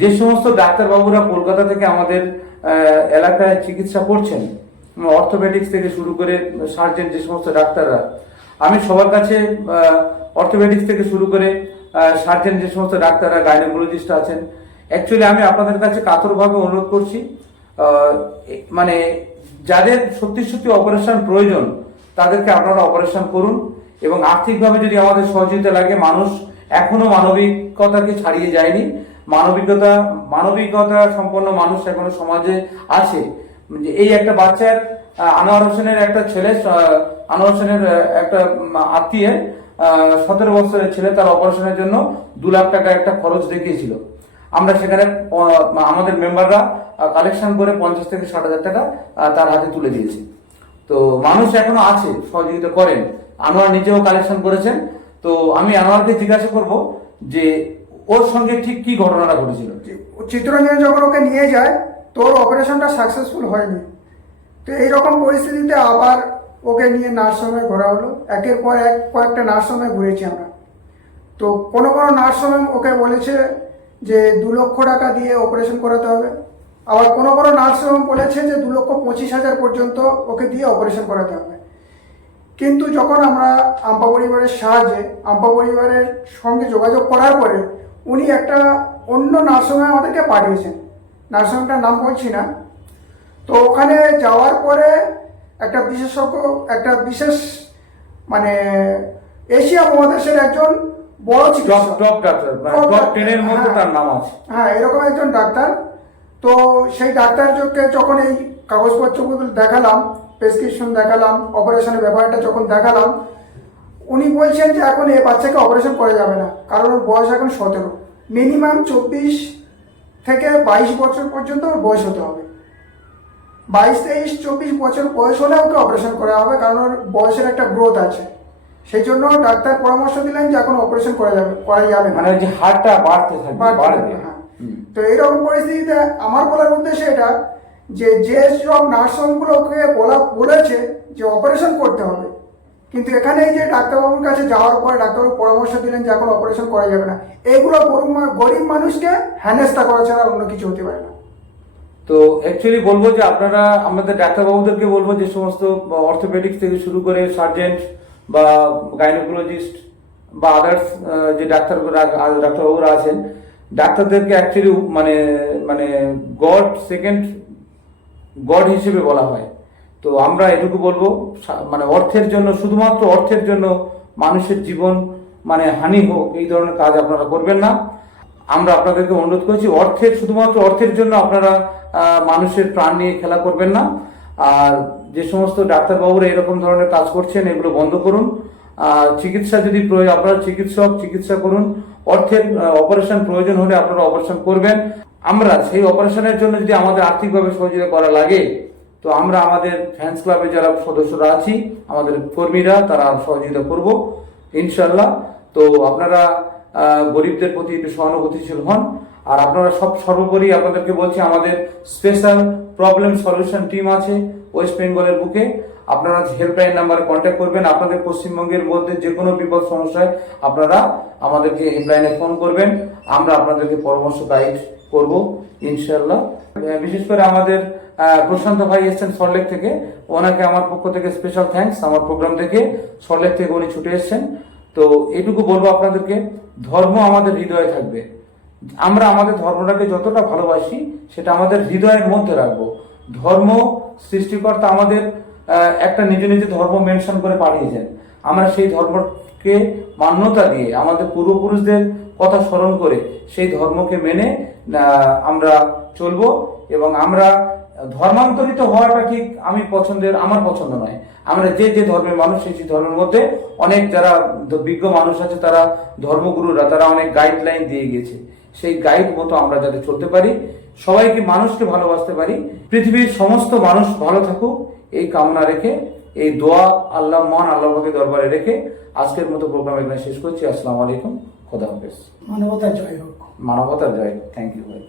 যে সমস্ত ডাক্তারবাবুরা কলকাতা থেকে আমাদের এলাকায় চিকিৎসা করছেন অর্থোপেডিক্স থেকে শুরু করে সার্জেন যে সমস্ত ডাক্তাররা, আমি সবার কাছে অর্থোপেডিক্স থেকে শুরু করে সার্জেন যে সমস্ত ডাক্তাররা, গাইনোকোলজিস্ট আছেন, অ্যাকচুয়ালি আমি আপনাদের কাছে কাতরভাবে অনুরোধ করছি মানে যাদের সত্যি সত্যি অপারেশন প্রয়োজন, তাদেরকে আপনারা অপারেশন করুন এবং আর্থিকভাবে যদি আমাদের সহযোগিতা লাগে, মানুষ এখনও মানবিকতাকে ছাড়িয়ে যায়নি মানবিকতা মানবিকতা সম্পন্ন মানুষ এখনও সমাজে আছে। এই একটা বাচ্চার আনোয়ার হোসেনের একটা ছেলে আনোয়ার হোসেনের একটা আত্মীয় সতেরো বছরের ছেলে তার অপারেশনের জন্য দু লাখ টাকা একটা খরচ দেখিয়েছিল। আমরা সেখানে আমাদের মেম্বাররা কালেকশন করে পঞ্চাশ থেকে ষাট হাজার টাকা তার হাতে তুলে দিয়েছে। তো মানুষ এখনও আছে, সহযোগিতা করেন। আনোয়ার নিজেও কালেকশন করেছেন। তো আমি আনোয়ারকে জিজ্ঞাসা করব যে ওর সঙ্গে ঠিক কি ঘটনাটা ঘটেছিল? চিত্তরঞ্জনে যখন ওকে নিয়ে যায় তোর অপারেশনটা সাকসেসফুল হয়নি। তো এইরকম পরিস্থিতিতে আবার ওকে নিয়ে নার্সিংহোমে ঘোরা হলো। একের পর এক কয়েকটা নার্সিংহোমে ঘুরেছি আমরা। তো কোনো কোনো নার্সিংহোম ওকে বলেছে যে দু লক্ষ টাকা দিয়ে অপারেশন করাতে হবে। আবার কোনো কোনো নার্সিংহোম বলেছে যে দু লক্ষ পঁচিশ হাজার পর্যন্ত ওকে দিয়ে অপারেশন করাতে হবে। কিন্তু যখন আমরা আম্পা পরিবারের সাহায্যে, আম্পা পরিবারের সঙ্গে যোগাযোগ করার পরে উনি একটা অন্য নার্সিংহোমে আমাদেরকে পাঠিয়েছেন। নার্সিংহোমটার নাম বলছি না। তো ওখানে যাওয়ার পরে একটা বিশেষজ্ঞ একটা বিশেষ মানে এশিয়া মহাদেশের একজন বড় চিকিৎসক। মধ্যে হ্যাঁ। তার নাম আছে। হ্যাঁ এরকম একজন ডাক্তার। তো সেই ডাক্তারকে যখন এই কাগজপত্রগুলো দেখালাম প্রেসক্রিপশন দেখালাম অপারেশনের ব্যাপারটা যখন দেখালাম উনি বলছেন যে এখন এই বাচ্চাকে অপারেশন করা যাবে না কারণ ওর বয়স এখন সতেরো। মিনিমাম চব্বিশ থেকে বাইশ বছর পর্যন্ত ওর বয়স হতে হবে। বাইশ তেইশ চব্বিশ বছর বয়স হলে ওকে অপারেশন করা হবে কারণ ওর বয়সের একটা গ্রোথ আছে। সেই জন্য ডাক্তার পরামর্শ দিলেন যে এখন অপারেশন করা যাবে করা যাবে মানে যে হাড়টা বাড়তে থাকবে হ্যাঁ। তো এইরকম পরিস্থিতিতে আমার বলার উদ্দেশ্য এটা যে যে সব নার্সিংগুলোকে বলা বলেছে যে অপারেশন করতে হবে। কিন্তু এখানে এই যে ডাক্তারবাবুর কাছে যাওয়ার পরে ডাক্তারবাবু পরামর্শ দিলেন যে এখন অপারেশন করা যাবে না। গরিব গরিব মানুষকে হ্যানেস্তা করা ছাড়া অন্য কিছু হতে পারে না। তো অ্যাকচুয়ালি বলব যে আপনারা, আমাদের ডাক্তারবাবুদেরকে বলব যে সমস্ত অর্থোপেডিক্স থেকে শুরু করে সার্জেন্ট বা গাইনোকোলজিস্ট বা আদার্স যে ডাক্তার ডাক্তারবাবুরা আছেন, ডাক্তারদেরকে অ্যাকচুয়ালি মানে মানে গড সেকেন্ড গড হিসেবে বলা হয়। তো আমরা এটুকু বলব মানে অর্থের জন্য, শুধুমাত্র অর্থের জন্য মানুষের জীবন মানে হানি হোক, এই ধরনের কাজ আপনারা করবেন না। আমরা আপনাদেরকে অনুরোধ করছি, অর্থের, শুধুমাত্র অর্থের জন্য আপনারা মানুষের প্রাণ নিয়ে খেলা করবেন না। আর যে সমস্ত ডাক্তারবাবুরা এরকম ধরনের কাজ করছেন, এগুলো বন্ধ করুন। চিকিৎসা যদি প্রয়োজন আপনারা চিকিৎসক, চিকিৎসা করুন। অর্থের অপারেশন প্রয়োজন হলে আপনারা অপারেশন করবেন। আমরা সেই অপারেশনের জন্য যদি আমাদের আর্থিকভাবে সহযোগিতা করা লাগে তো আমরা আমাদের ফ্যান্স ক্লাবে যারা সদস্যরা আছি, আমাদের কর্মীরা, তারা সহযোগিতা করব ইনশাল্লাহ তো আপনারা গরিবদের প্রতি একটু সহানুভূতিশীল হন। আর আপনারা সব, সর্বোপরি আপনাদেরকে বলছি, আমাদের স্পেশাল প্রবলেম সলিউশন টিম আছে ওয়েস্ট বেঙ্গলের বুকে। আপনারা হেল্পলাইন নাম্বারে কন্ট্যাক্ট করবেন। আপনাদের পশ্চিমবঙ্গের মধ্যে যে কোনো বিপদ সমস্যায় আপনারা আমাদেরকে হেল্পলাইনে ফোন করবেন। আমরা আপনাদেরকে পরামর্শ গাইড করব ইনশাল্লাহ বিশেষ করে আমাদের প্রশান্ত ভাই এসেছেন সল্টলেক থেকে। ওনাকে আমার পক্ষ থেকে স্পেশাল থ্যাঙ্কস আমার প্রোগ্রাম থেকে সল্টলেক থেকে উনি ছুটে এসেছেন। তো এটুকু বলব আপনাদেরকে, ধর্ম আমাদের হৃদয়ে থাকবে। আমরা আমাদের ধর্মটাকে যতটা ভালোবাসি, সেটা আমাদের হৃদয়ের মধ্যে রাখব। ধর্ম সৃষ্টিকর্তা আমাদের একটা নিজ নিজ ধর্ম মেনশন করে পাঠিয়েছেন। আমরা সেই ধর্মকে মান্যতা দিয়ে, আমাদের পূর্বপুরুষদের কথা স্মরণ করে সেই ধর্মকে মেনে আমরা চলবো এবং আমরা ধর্মান্তরিত হওয়াটা ঠিক আমি পছন্দের আমার পছন্দ নয়। আমরা যে যে ধর্মের মানুষ সেই ধর্মের মধ্যে অনেক যারা বিজ্ঞ মানুষ আছে তারা ধর্মগুরুরা তারা অনেক গাইডলাইন দিয়ে গিয়েছে। সেই গাইড মতো আমরা যাতে চলতে পারি সবাইকে মানুষকে ভালোবাসতে পারি পৃথিবীর সমস্ত মানুষ ভালো থাকুক এই কামনা রেখে এই দোয়া আল্লাহ মান আল্লাহ পাকের দরবারে রেখে আজকের মতো প্রোগ্রাম এখানে শেষ করছি। আসসালামু আলাইকুম। খোদা হাফেজ। মানবতার জয় হোক। মানবতার জয়। থ্যাংক ইউ ভাই।